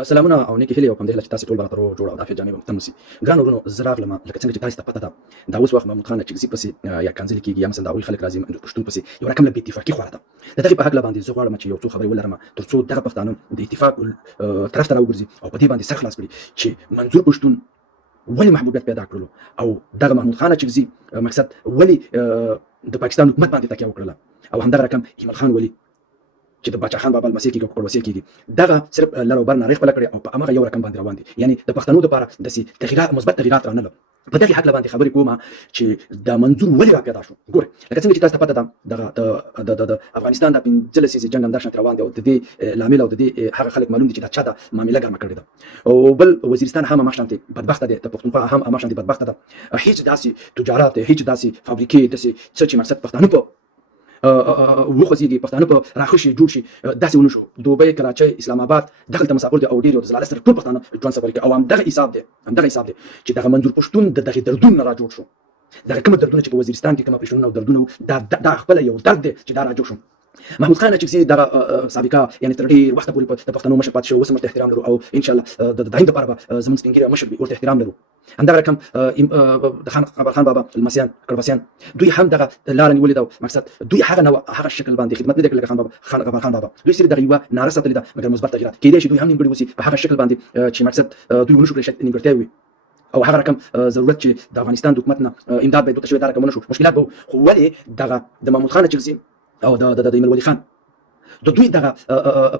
سلامونه او نیکی هیلې او په همدې هیله چې تاسې ټول به راته روغ جوړ او د عافیت جامې به په تن اوسئ. ګرانو وروڼو زه راغلم لکه څنګه چې تاسې ته پته ده دا اوس وخت محمود خان چکزي پسې یا کنځلې کېږي یا مثلا د هغوی خلک راځي پښتون پسې یو رقم له بې اتفاقي خوره ده. د دغې په هکله باندې زه غواړم چې یو څو خبرې ولرم تر څو دغه پښتانه د اتفاق طرف ته راوګرځي او په دې باندې سر خلاص کړي چې منظور پښتون ولې محبوبیت پیدا کړلو او دغه محمود خان چکزي مقصد ولې د پاکستان حکومت باندې تکیه وکړله او همدغه رقم ایمل خان ولي چې د باچا خان بابا لمسې کېږي او کړوسې کېږي دغه صرف لر او بر نارې خپله کړې او په همغه یو رقم باندې روان دي. یعنې د پښتنو دپاره داسې تغیرات مثبت تغیرات رانغله. په دغې هکله باندې خبرې کومه چې د منظور ولې را پیدا شو. ګورئ لکه څنګه چې تاسو ته پته ده دغه د افغانستان د 15 لسیزې جنګ همدا شانتې روان دی او د دې لامل او د دې هغه خلک معلوم دي چې دا چا د معامله ګرمه کړې ده. او بل وزیرستان هم همه شانتې بدبخته دی، د پښتونخوا هم همه شانتې بدبخته ده. هیڅ داسې تجارت هیڅ داسې فابریکې داسې څه چې مقصد پښتانه په وخوځېږي پښتانه په راښه شي جوړ شي داسې ونه شو. دوبۍ کراچۍ اسلام آباد دغلته مسافر دي او ډېر د زلاله سره ټول پښتانه ژوند سفر کوي او همدغه حساب دی چې دغه منظور پښتون د دغې دردونو نه را جوړ شو. دغه کومه دردونه چې په وزیرستان کې کومه اپریشنونه او دردونه دا خپله یو درد دی چې دا را جوړ شو. محمود خان چکزي دغه سابقه یعنی تر ډېر وخته پورې د پښتنو مشر پاتې شو. اوس هم ورته احترام لرو او انشاءالله د داییم دپاره به زموږ سپین ږیري مشر ورته احترام لرو. همدغه رقم د خان بابا لمسیان کړبسیان دوی هم دغه لاره نیولې ده. مقصد دوی هغه شکل باندې خدمت نه دی کړی لکه خان بابا. دوی صرف دغه یوه ناره ساتلې ده مګر مثبت تغیرات کېدای شي دوی هم نیمګړي اوسي په هغه شکل باندې چې مقصد دوی ونه شو کړی شاید نیمګړتیا وي او هغه رقم ضرورت چې د افغانستان د حکومت نه امداد باید ورته شوی دا رقم ونه شو مشکلات به خو ولې دغه د محمود خان چکزي او د ایمل ولي خان د دوی دغه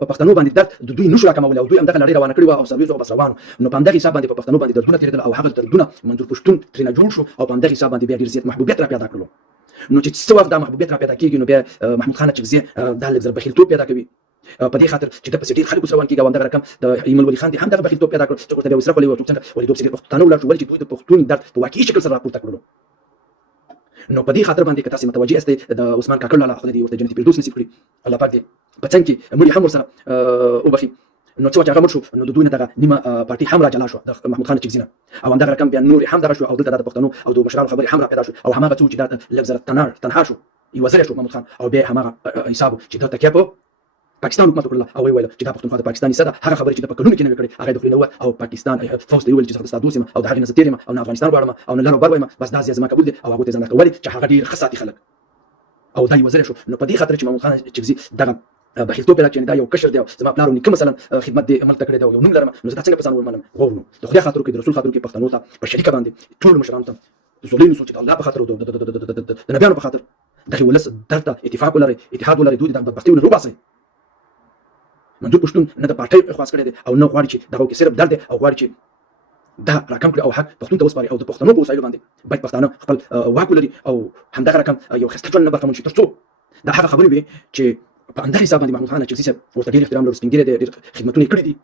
په پښتنو باندې درد د دوی نشو راکمولی او دوی همدغه لړۍ روانه کړې وه او سرویس او بس روانو نو په همدغه حساب باندې په پښتنو باندې دردونه تېرېدل او هغه دردونه منظور پښتون ترېنه جوړ شو او په همدغه حساب باندې بیا ډېر زیات محبوبیت را پیدا کړلو. نو چې څه وخت دا محبوبیت را پیدا کېږي نو بیا محمود خان چکزي دا لږ زر بخیلتوب پیدا کوي په دې خاطر چې د پسې ډېر خلک اوس روان کېږي او همدغه رقم د ایمل ولي خان دې هم دغه بخیلتوب پیدا کړ څوک ورته بیا وسره کولی او څوک څنګه ولیدوب پسې پښتانه ولاړ شو ولې چې دوی د پښتون درد په واقعي شکل سره راپورته کړلو. نو په دې خاطر باندې که تاسې متوجه یاستئ د عثمان کاکړ لالا خدای دې ورته جنت فردوس نصیب کړي الله پاک دې په څنګ کې مړي هم ورسره وبخي. نو څه چې هغه مړ شو نو د دوی نه دغه نیمه پارټي هم را جلا شوه د محمود خان چکزي نه او همدغه رقم بیا نور هم دغه شو او دلته د پښتنو او د مشرانو خبرې هم را پیدا شو او هماغه څوک چې دا لږ زره تنها شو یوه ځلی شو محمود خان او بیا هماغه حساب چې د تکیه په پاکستان حکومت وکړله او ویل چې دا پښتونخوا د پاکستان حصه ده. هغه خبرې چې د په کلونو کې نوې کړې هغه یې د خولې نه ووت او پاکستان فوز ته یې وویل چې زه ستا دوست یم او د هغې نه زه تېر یم او نه افغانستان غواړم او نه لر او بر وایم بس دا زما قبول دی او هغو ته یې ځان راکړه ولې چې هغه ډېر ښه ساتي خلک او دا یوه ځلی شو. نو په دې خاطر چې محمود خان چکزي دغه بخیلتوب پیدا کړي دا یو کشر دی او زما پلار او نیکه مثلا خدمت دې عمل ته کړی دی او یو نوم لرم نو زه دا څنګه په ځان ومنم. غواړو د خدای خاطر کې د رسول خاطر کې پښتنو ته په شریکه باندې ټولو مشرانو ته زولینو سوچ د الله په خاطر او د نبیانو په خاطر دغې ولس درد ته اتفاق ولرئ اتحاد ولرئ دوی د بدبختیو نه وباسئ. منظور پښتون نه د پارټۍ خواست کړی دی او نه غواړي چې دغه کې صرف درد دی او غواړي چې دا راکم کړي او حق پښتون ته وسپاري او د پښتنو په وسایلو باندې باید پښتانه خپل واک ولري او همدغه رقم یو ښایسته ژوند نه برخمن شي تر څو دا هغه خبرې وي چې په همدغه حساب باندې محمود خان چکزي صاحب ورته ډېر احترام لرو سپین ږیری دی ډېر خدمتونه یې کړي دي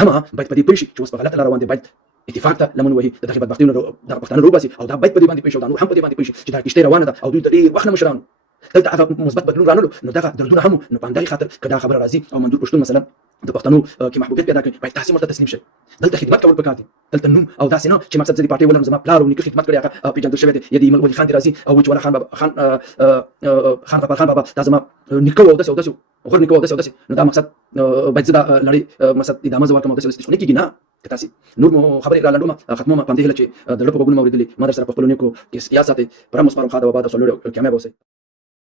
همه باید په دې پوه شي چې اوس په غلطه لاره روان دی باید اتفاق ته لمن وهي د دغې بدبختیو نه دغه پښتانه روباسي او دا باید په دې باندې پوه شي او دا نور هم په دې باندې پوه شي چې دا کښتۍ روانه ده او دوی د ډېر وخت نه مشرانو دلته هغه مثبت بدلون رانلو نو دغه دردونه هم نو په همدغې خاطر که دا خبره راځي او منظور پښتون مثلا د پښتنو کې محبوبیت پیدا کړي باید تاسې ورته تسلیم شئ. دلته خدمت کول پکار دي دلته نوم او داسې نه چې مقصد زه دې پارټۍ ولرم زما پلار او نیکه خدمت کړی هغه پېژندل شوی دی یا د ایمل ولي خان دې راځي او وایي چې ولا خان بابا دا زما نیکه و او داسې او داسې غوره نیکه و او داسې او داسې نو دا مقصد باید زه دا لړۍ مقصد ادامه زه ورکړم او داسې او داسې خو نه کېږي نه که تاسې نور مو خبرې را لنډومه ختمومه په همدې هیله چې د زړه په غوږونو مو اورېدلي ما در سره په خپلو نیکو کې یاد ساتئ پر هم وسپارم ښاد او آباد او سرلوړي او کامیابه اوسئ.